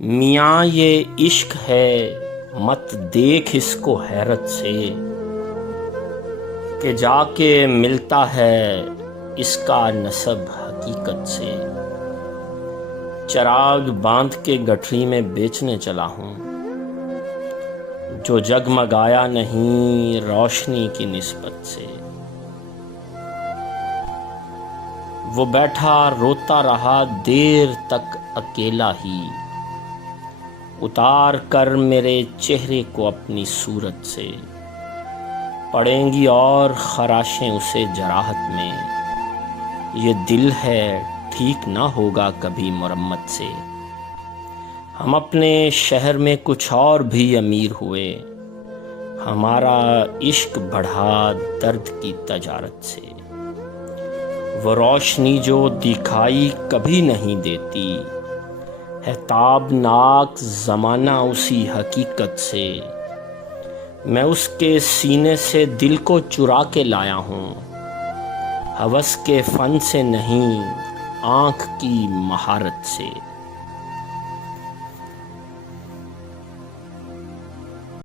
میاں یہ عشق ہے مت دیکھ اس کو حیرت سے، کہ جا کے ملتا ہے اس کا نسب حقیقت سے۔ چراغ باندھ کے گٹھری میں بیچنے چلا ہوں، جو جگمگایا نہیں روشنی کی نسبت سے۔ وہ بیٹھا روتا رہا دیر تک اکیلا ہی، اتار کر میرے چہرے کو اپنی صورت سے۔ پڑیں گی اور خراشیں اسے جراحت میں، یہ دل ہے ٹھیک نہ ہوگا کبھی مرمت سے۔ ہم اپنے شہر میں کچھ اور بھی امیر ہوئے، ہمارا عشق بڑھا درد کی تجارت سے۔ وہ روشنی جو دکھائی کبھی نہیں دیتی، ہے تابناک زمانہ اسی حقیقت سے۔ میں اس کے سینے سے دل کو چرا کے لایا ہوں، ہوس کے فن سے نہیں آنکھ کی مہارت سے۔